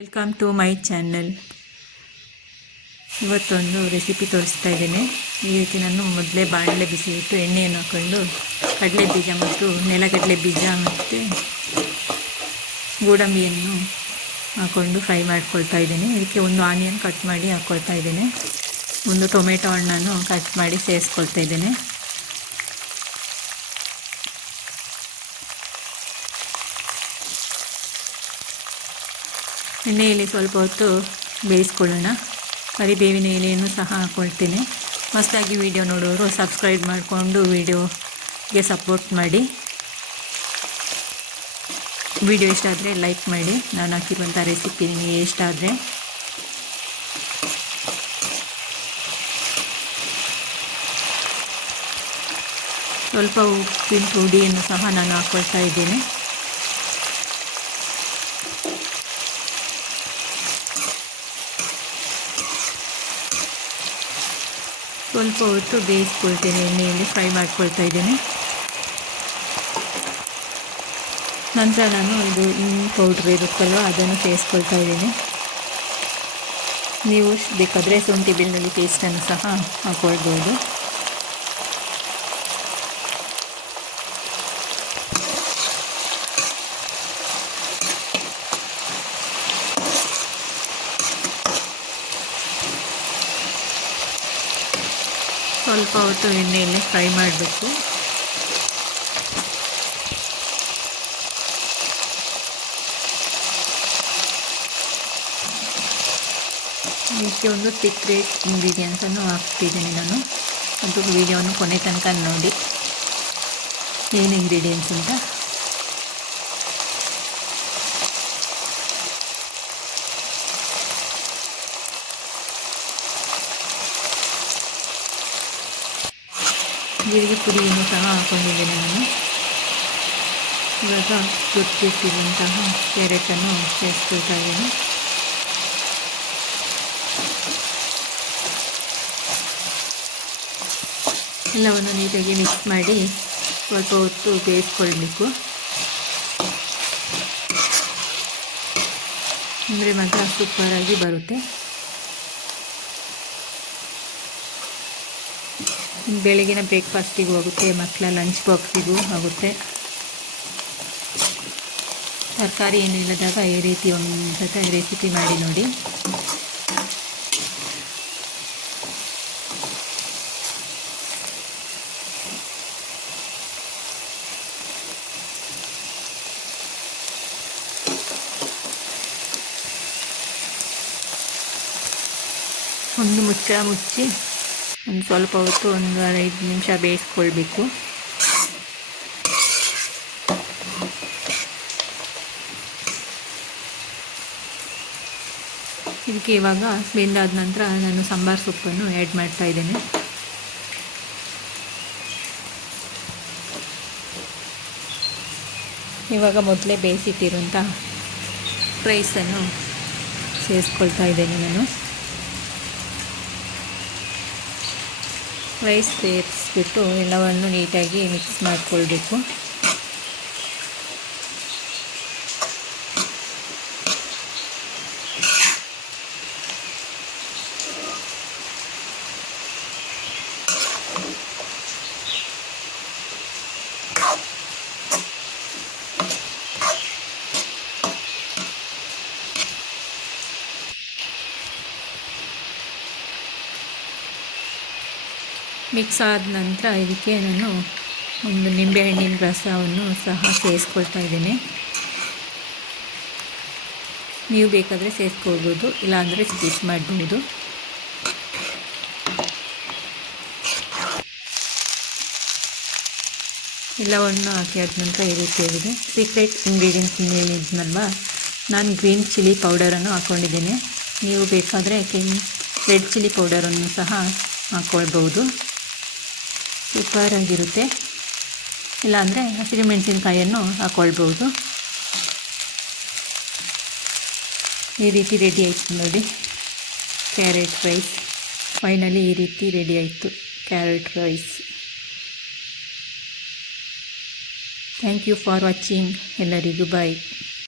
Welcome to my channel. ಇವತ್ತೊಂದು recipe ತೋರಿಸ್ತಾ ಇದ್ದೇನೆ. ಈ ರೀತಿ ನಾನು ಮೊದಲೇ ಬಾಣಲೆ ಬಿಸಿಯಿಟ್ಟು ಎಣ್ಣೆಯನ್ನು ಹಾಕ್ಕೊಂಡು ಕಡಲೆ ಬೀಜ ಮತ್ತು ನೆಲಗಡಲೆ ಬೀಜ ಮತ್ತು ಗೋಡಂಬಿಯನ್ನು ಹಾಕ್ಕೊಂಡು ಫ್ರೈ ಮಾಡ್ಕೊಳ್ತಾ ಇದ್ದೇನೆ. ಇದಕ್ಕೆ ಒಂದು ಆನಿಯನ್ ಕಟ್ ಮಾಡಿ ಹಾಕ್ಕೊಳ್ತಾ ಇದ್ದೇನೆ. ಒಂದು ಟೊಮೆಟೊ ಹಣ್ಣನ್ನು ಕಟ್ ಮಾಡಿ ಸೇರಿಸ್ಕೊಳ್ತಾ ಇದ್ದೇನೆ. ಎಣ್ಣೆಯಲ್ಲಿ ಸ್ವಲ್ಪ ಹೊತ್ತು ಬೇಯಿಸ್ಕೊಳ್ಳೋಣ. ಕರಿಬೇವಿನ ಎಲೆಯನ್ನು ಸಹ ಹಾಕ್ಕೊಳ್ತೇನೆ. ಹೊಸದಾಗಿ ವಿಡಿಯೋ ನೋಡೋರು ಸಬ್ಸ್ಕ್ರೈಬ್ ಮಾಡಿಕೊಂಡು ವಿಡಿಯೋಗೆ ಸಪೋರ್ಟ್ ಮಾಡಿ. ವಿಡಿಯೋ ಇಷ್ಟ ಆದರೆ ಲೈಕ್ ಮಾಡಿ. ನಾನು ಹಾಕಿರುವಂಥ ರೆಸಿಪಿ ನಿಮಗೆ ಇಷ್ಟ ಆದರೆ ಸ್ವಲ್ಪ ಉಪ್ಪಿನ ಪುಡಿಯನ್ನು ಸಹ ನಾನು ಹಾಕ್ಕೊಳ್ತಾ ಇದ್ದೇನೆ. ಸ್ವಲ್ಪ ಹೊತ್ತು ಬೇಯಿಸ್ಕೊಳ್ತೇನೆ. ಎಣ್ಣೆಯಲ್ಲಿ ಫ್ರೈ ಮಾಡ್ಕೊಳ್ತಾ ಇದ್ದೇನೆ. ನಂತರ ನಾನು ಇದು ಪೌಡ್ರ್ ಇರುತ್ತಲ್ವ ಅದನ್ನು ಸೇರಿಸ್ಕೊಳ್ತಾ ಇದ್ದೇನೆ. ನೀವು ಬೇಕಾದರೆ ಶುಂಠಿ ಬೆಳ್ಳುಳ್ಳಿ ಪೇಸ್ಟನ್ನು ಸಹ ಹಾಕ್ಕೊಳ್ಬೋದು. ಸ್ವಲ್ಪ ಹೊತ್ತು ಎಣ್ಣೆಯಲ್ಲಿ ಫ್ರೈ ಮಾಡಬೇಕು. ಇದಕ್ಕೆ ಒಂದು ಸೀಕ್ರೆಟ್ ಇಂಗ್ರೀಡಿಯೆಂಟ್ಸನ್ನು ಹಾಕ್ತಿದ್ದೀನಿ ನಾನು. ಅದು ವಿಡಿಯೋವನ್ನು ಕೊನೆ ತನಕ ನೋಡಿ ಏನು ಇಂಗ್ರೀಡಿಯೆಂಟ್ಸ್ ಅಂತ. ಜೀರಿಗೆ ಪುಡಿಯನ್ನು ಸಹ ಹಾಕ್ಕೊಂಡಿದ್ದೇನೆ ನಾನು. ಇವಾಗ ತುರ್ತಿಟ್ಟಿರುವಂತಹ ಕ್ಯಾರೆಟನ್ನು ಸೇರಿಸ್ಕೊಳ್ತಾ ಇದ್ದೀನಿ. ಎಲ್ಲವನ್ನು ನೀಟಾಗಿ ಮಿಕ್ಸ್ ಮಾಡಿ ಸ್ವಲ್ಪ ಹೊತ್ತು ಬೇಯಿಸ್ಕೊಳ್ಬೇಕು. ಅಂದರೆ ಮಾತ್ರ ಸೂಪರಾಗಿ ಬರುತ್ತೆ. ಬೆಳಗಿನ ಬ್ರೇಕ್ಫಾಸ್ಟಿಗೂ ಆಗುತ್ತೆ, ಮಕ್ಕಳ ಲಂಚ್ ಬಾಕ್ಸಿಗೂ ಆಗುತ್ತೆ. ತರಕಾರಿ ಏನು ಇಲ್ಲದಾಗ ಈ ರೀತಿ ಒಂದು ಸತ ರೆಸಿಪಿ ಮಾಡಿ ನೋಡಿ. ಒಂದು ಮುಚ್ಚಿ ಒಂದು ಸ್ವಲ್ಪ ಹೊತ್ತು ಒಂದು 5 ನಿಮಿಷ ಬೇಯಿಸ್ಕೊಳ್ಬೇಕು. ಇದಕ್ಕೆ ಇವಾಗ ಬೆಂದಾದ ನಂತರ ನಾನು ಸಾಂಬಾರು ಸೊಪ್ಪನ್ನು ಆ್ಯಡ್ ಮಾಡ್ತಾ ಇದ್ದೇನೆ. ಇವಾಗ ಮೊದಲೇ ಬೇಯಿಸಿಟ್ಟಿರುವಂಥ ರೈಸನ್ನು ಸೇರಿಸ್ಕೊಳ್ತಾ ಇದ್ದೇನೆ ನಾನು. ರೈಸ್ ಸೇರಿಸ್ಬಿಟ್ಟು ಎಲ್ಲವನ್ನು ನೀಟಾಗಿ ಮಿಕ್ಸ್ ಮಾಡಿಕೊಳ್ಬೇಕು. ಮಿಕ್ಸ್ ಆದ ನಂತರ ಇದಕ್ಕೆ ನಾನು ಒಂದು ನಿಂಬೆಹಣ್ಣಿನ ರಸವನ್ನು ಸಹ ಸೇರಿಸ್ಕೊಳ್ತಾ ಇದ್ದೇನೆ. ನೀವು ಬೇಕಾದರೆ ಸೇರಿಸ್ಕೊಳ್ಬೋದು, ಇಲ್ಲಾಂದರೆ ಸ್ಕಿಪ್ ಮಾಡ್ಬೋದು. ಎಲ್ಲವನ್ನು ಹಾಕಿ ಆದ ನಂತರ ಈ ರೀತಿಯಾಗಿದೆ. ಸೀಕ್ರೆಟ್ ಇಂಗ್ರೀಡಿಯೆಂಟ್ಸ್ ಹೇಳಿದ್ನಲ್ವ, ನಾನು ಗ್ರೀನ್ ಚಿಲ್ಲಿ ಪೌಡರನ್ನು ಹಾಕ್ಕೊಂಡಿದ್ದೇನೆ. ನೀವು ಬೇಕಾದರೆ ರೆಡ್ ಚಿಲ್ಲಿ ಪೌಡರನ್ನು ಸಹ ಹಾಕ್ಕೊಳ್ಬೋದು. ಸೂಪರಾಗಿರುತ್ತೆ. ಇಲ್ಲಾಂದರೆ ಹಸಿರುಮೆಣಸಿನಕಾಯಿಯನ್ನು ಹಾಕ್ಕೊಳ್ಬೋದು. ಈ ರೀತಿ ರೆಡಿ ಆಯಿತು ನೋಡಿ ಕ್ಯಾರೆಟ್ ರೈಸ್. ಫೈನಲಿ ಈ ರೀತಿ ರೆಡಿ ಆಯಿತು carrot rice. Thank you for watching. ಎಲ್ಲರಿಗೂ ಬಾಯ್.